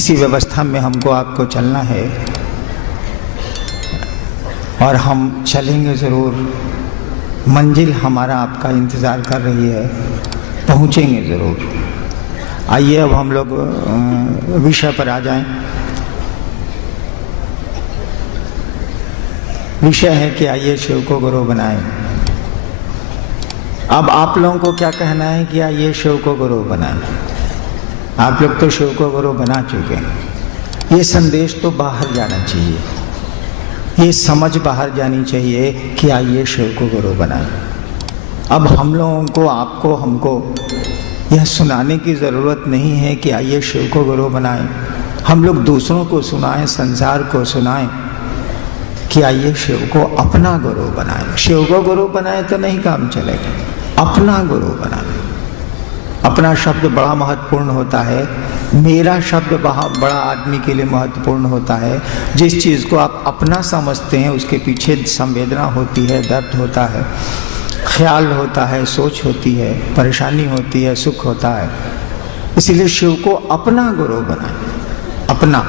इसी व्यवस्था में हमको आपको चलना है और हम चलेंगे ज़रूर। मंजिल हमारा आपका इंतज़ार कर रही है, पहुँचेंगे ज़रूर। आइए अब हम लोग विषय पर आ जाएं। विषय है कि आइए शिव को गुरु बनाएं। अब आप लोगों को क्या कहना है कि आइए शिव को गुरु बनाएं। आप लोग तो शिव को गुरु बना चुके हैं। ये संदेश तो बाहर जाना चाहिए, ये समझ बाहर जानी चाहिए कि आइए शिव को गुरु बनाएं। अब हम लोगों को, आपको, हमको यह सुनाने की ज़रूरत नहीं है कि आइए शिव को गुरु बनाएं। हम लोग दूसरों को सुनाएं, संसार को सुनाएं कि आइए शिव को अपना गुरु बनाएं। शिव को गुरु बनाएं तो नहीं काम चलेगा, अपना गुरु बनाएं। अपना शब्द बड़ा महत्वपूर्ण होता है, मेरा शब्द बड़ा आदमी के लिए महत्वपूर्ण होता है। जिस चीज़ को आप अपना समझते हैं उसके पीछे संवेदना होती है, दर्द होता है, ख्याल होता है, सोच होती है, परेशानी होती है, सुख होता है। इसीलिए शिव को अपना गुरु बनाएं। अपना,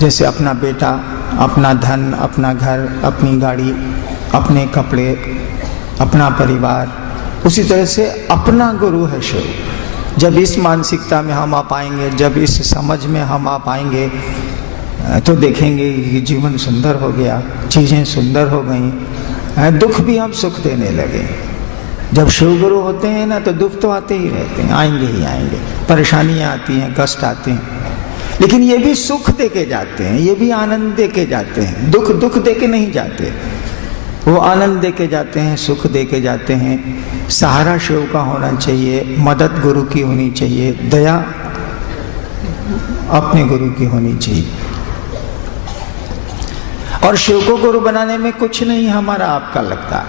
जैसे अपना बेटा, अपना धन, अपना घर, अपनी गाड़ी, अपने कपड़े, अपना परिवार, उसी तरह से अपना गुरु है शिव। जब इस मानसिकता में हम आ पाएंगे, जब इस समझ में हम आ पाएंगे तो देखेंगे कि जीवन सुंदर हो गया, चीज़ें सुंदर हो गई, दुख भी हम सुख देने लगे। जब शिव गुरु होते हैं ना तो दुख तो आते ही रहते हैं, आएंगे ही आएंगे, परेशानियाँ आती हैं, कष्ट आते हैं, लेकिन ये भी सुख दे के जाते हैं, ये भी आनंद दे के जाते हैं। दुख दे के नहीं जाते, वो आनंद दे के जाते हैं, सुख दे के जाते हैं। सहारा शिव का होना चाहिए, मदद गुरु की होनी चाहिए, दया अपने गुरु की होनी चाहिए। और शिव को गुरु बनाने में कुछ नहीं हमारा आपका लगता।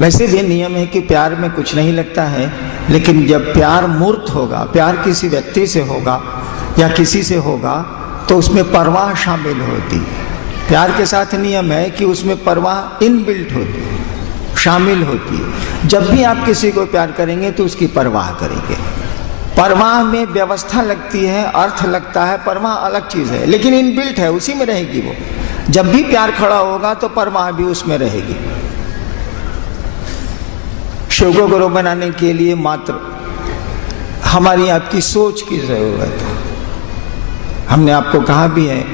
वैसे भी नियम है कि प्यार में कुछ नहीं लगता है, लेकिन जब प्यार मूर्त होगा, प्यार किसी व्यक्ति से होगा या किसी से होगा, तो उसमें परवाह शामिल होती। प्यार के साथ नियम है कि उसमें परवाह इनबिल्ट होती, शामिल होती है। जब भी आप किसी को प्यार करेंगे तो उसकी परवाह करेंगे। परवाह में व्यवस्था लगती है, अर्थ लगता है, परवाह अलग चीज़ है, लेकिन इनबिल्ट है, उसी में रहेगी वो। जब भी प्यार खड़ा होगा तो परवाह भी उसमें रहेगी। शिव को गुरु बनाने के लिए मात्र हमारी आपकी सोच की जरूरत है। हमने आपको कहा भी है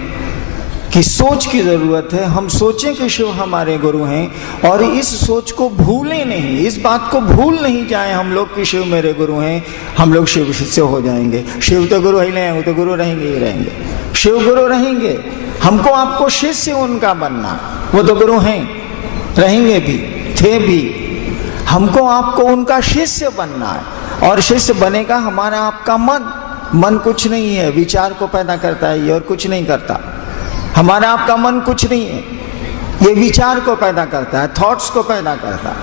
कि सोच की जरूरत है। हम सोचें कि शिव हमारे गुरु हैं और इस सोच को भूलें नहीं, इस बात को भूल नहीं जाएं हम लोग कि शिव मेरे गुरु हैं। हम लोग शिव से हो जाएंगे, शिव तो गुरु ही नहीं, वो तो गुरु रहेंगे ही रहेंगे, शिव गुरु रहेंगे। हमको आपको शिष्य उनका बनना, वो तो गुरु हैं, रहेंगे भी, थे भी। हमको आपको उनका शिष्य बनना है, और शिष्य बनेगा हमारा आपका मन। मन कुछ नहीं है, विचार को पैदा करता है ये, और कुछ नहीं करता। हमारा आपका मन कुछ नहीं है, ये विचार को पैदा करता है, थॉट्स को पैदा करता है।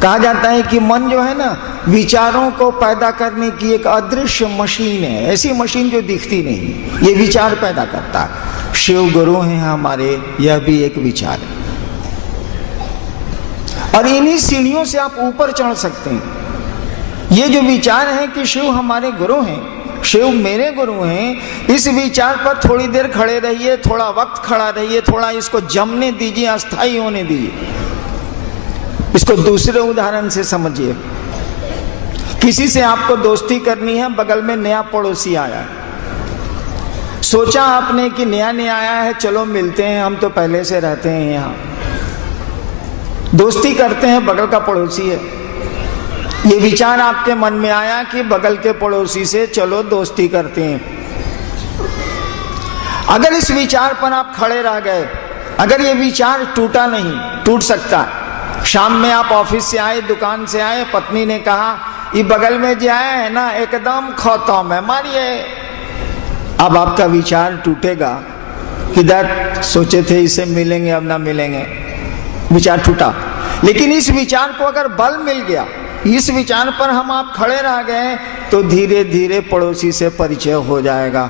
कहा जाता है कि मन जो है ना, विचारों को पैदा करने की एक अदृश्य मशीन है, ऐसी मशीन जो दिखती नहीं, ये विचार पैदा करता है। शिव गुरु हैं हमारे, यह भी एक विचार है। और इन्हीं सीढ़ियों से आप ऊपर चढ़ सकते हैं। ये जो विचार है कि शिव हमारे गुरु हैं, शिव मेरे गुरु हैं, इस विचार पर थोड़ी देर खड़े रहिए, थोड़ा वक्त खड़ा रहिए, थोड़ा इसको जमने दीजिए, अस्थायी होने दीजिए। इसको दूसरे उदाहरण से समझिए। किसी से आपको दोस्ती करनी है, बगल में नया पड़ोसी आया, सोचा आपने कि नया नया आया है, चलो मिलते हैं, हम तो पहले से रहते हैं यहाँ, दोस्ती करते हैं, बगल का पड़ोसी है। ये विचार आपके मन में आया कि बगल के पड़ोसी से चलो दोस्ती करते हैं। अगर इस विचार पर आप खड़े रह गए, अगर ये विचार टूटा नहीं, टूट सकता। शाम में आप ऑफिस से आए, दुकान से आए, पत्नी ने कहा ये बगल में जो आया है ना एकदम खत्म है, मारिए। अब आपका विचार टूटेगा कि दैट सोचे थे इससे मिलेंगे, अब ना मिलेंगे, विचार टूटा। लेकिन इस विचार को अगर बल मिल गया, इस विचार पर हम आप खड़े रह गए, तो धीरे धीरे पड़ोसी से परिचय हो जाएगा।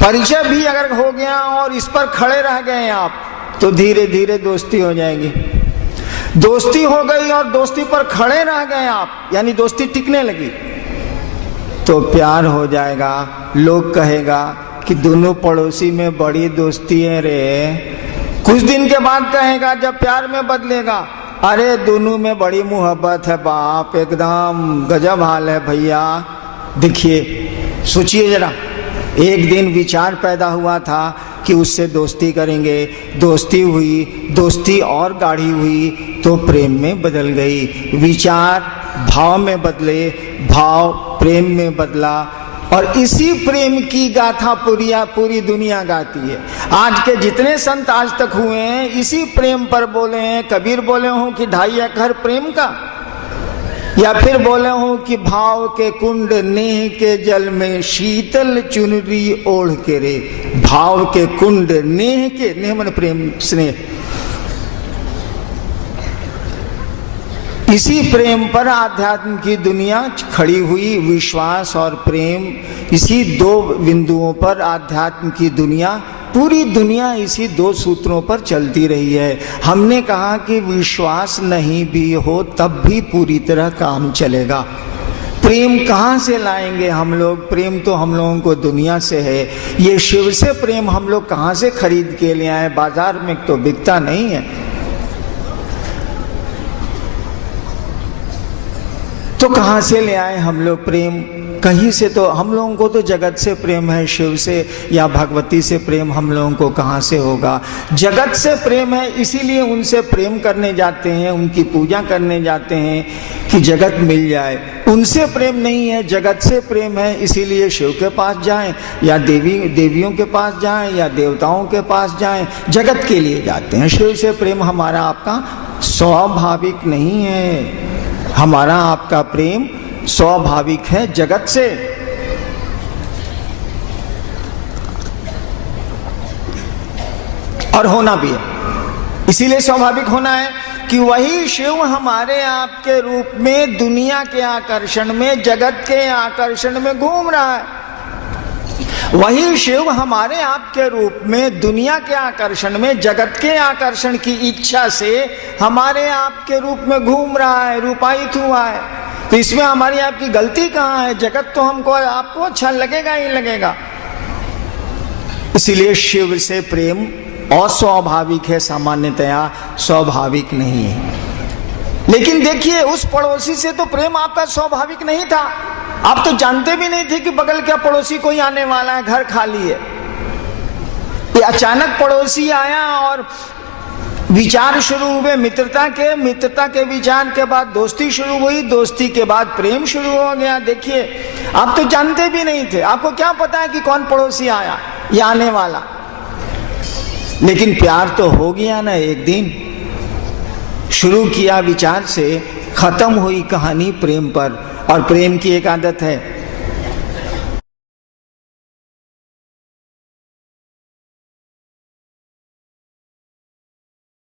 परिचय भी अगर हो गया और इस पर खड़े रह गए आप, तो धीरे धीरे दोस्ती हो जाएगी। दोस्ती हो गई और दोस्ती पर खड़े रह गए आप, यानी दोस्ती टिकने लगी, तो प्यार हो जाएगा। लोग कहेगा कि दोनों पड़ोसी में बड़ी दोस्ती है रे। कुछ दिन के बाद कहेगा जब प्यार में बदलेगा, अरे दोनों में बड़ी मोहब्बत है बाप, एकदम गजब हाल है भैया। देखिए, सोचिए जरा, एक दिन विचार पैदा हुआ था कि उससे दोस्ती करेंगे, दोस्ती हुई, दोस्ती और गाढ़ी हुई तो प्रेम में बदल गई। विचार भाव में बदले, भाव प्रेम में बदला, और इसी प्रेम की गाथा पूरी दुनिया गाती है। आज के जितने संत आज तक हुए हैं इसी प्रेम पर बोले हैं। कबीर बोले हों कि 2.5 एकड़ प्रेम का, या फिर बोले हों कि भाव के कुंड नेह के जल में शीतल चुनरी ओढ़ के रे। भाव के कुंड नेह के, नेह मन प्रेम स्नेह, इसी प्रेम पर आध्यात्म की दुनिया खड़ी हुई। विश्वास और प्रेम, इसी 2 बिंदुओं पर आध्यात्म की दुनिया, पूरी दुनिया इसी 2 सूत्रों पर चलती रही है। हमने कहा कि विश्वास नहीं भी हो तब भी पूरी तरह काम चलेगा। प्रेम कहाँ से लाएंगे हम लोग? प्रेम तो हम लोगों को दुनिया से है। ये शिव से प्रेम हम लोग कहाँ से खरीद के ले आए? बाजार में तो बिकता नहीं है। तो कहाँ से ले आए हम लोग प्रेम? कहीं से तो हम लोगों को तो जगत से प्रेम है, शिव से या भगवती से प्रेम हम लोगों को कहाँ से होगा? जगत से प्रेम है, इसीलिए उनसे प्रेम करने जाते हैं, उनकी पूजा करने जाते हैं कि जगत मिल जाए। उनसे प्रेम नहीं है, जगत से प्रेम है, इसीलिए शिव के पास जाएं या देवियों के पास जाएं या देवताओं के पास जाएं, जगत के लिए जाते हैं। शिव से प्रेम हमारा आपका स्वाभाविक नहीं है। हमारा आपका प्रेम स्वाभाविक है जगत से। और होना भी है, इसीलिए स्वाभाविक होना है कि वही शिव हमारे आपके रूप में दुनिया के आकर्षण में, जगत के आकर्षण में घूम रहा है। वही शिव हमारे आपके रूप में दुनिया के आकर्षण में, जगत के आकर्षण की इच्छा से हमारे आपके रूप में घूम रहा है, रूपायित हुआ है। तो इसमें हमारी आपकी गलती कहाँ है? जगत तो हमको आपको अच्छा लगेगा ही लगेगा। इसीलिए शिव से प्रेम अस्वाभाविक है, सामान्यतया स्वाभाविक नहीं है। लेकिन देखिए, उस पड़ोसी से तो प्रेम आपका स्वाभाविक नहीं था। आप तो जानते भी नहीं थे कि बगल का पड़ोसी कोई आने वाला है, घर खाली है। ये अचानक पड़ोसी आया और विचार शुरू हुए मित्रता के विचार के बाद दोस्ती शुरू हुई, दोस्ती के बाद प्रेम शुरू हो गया। देखिए, आप तो जानते भी नहीं थे, आपको क्या पता है कि कौन पड़ोसी आया या आने वाला। लेकिन प्यार तो हो गया ना। एक दिन शुरू किया विचार से, खत्म हुई कहानी प्रेम पर। और प्रेम की एक आदत है,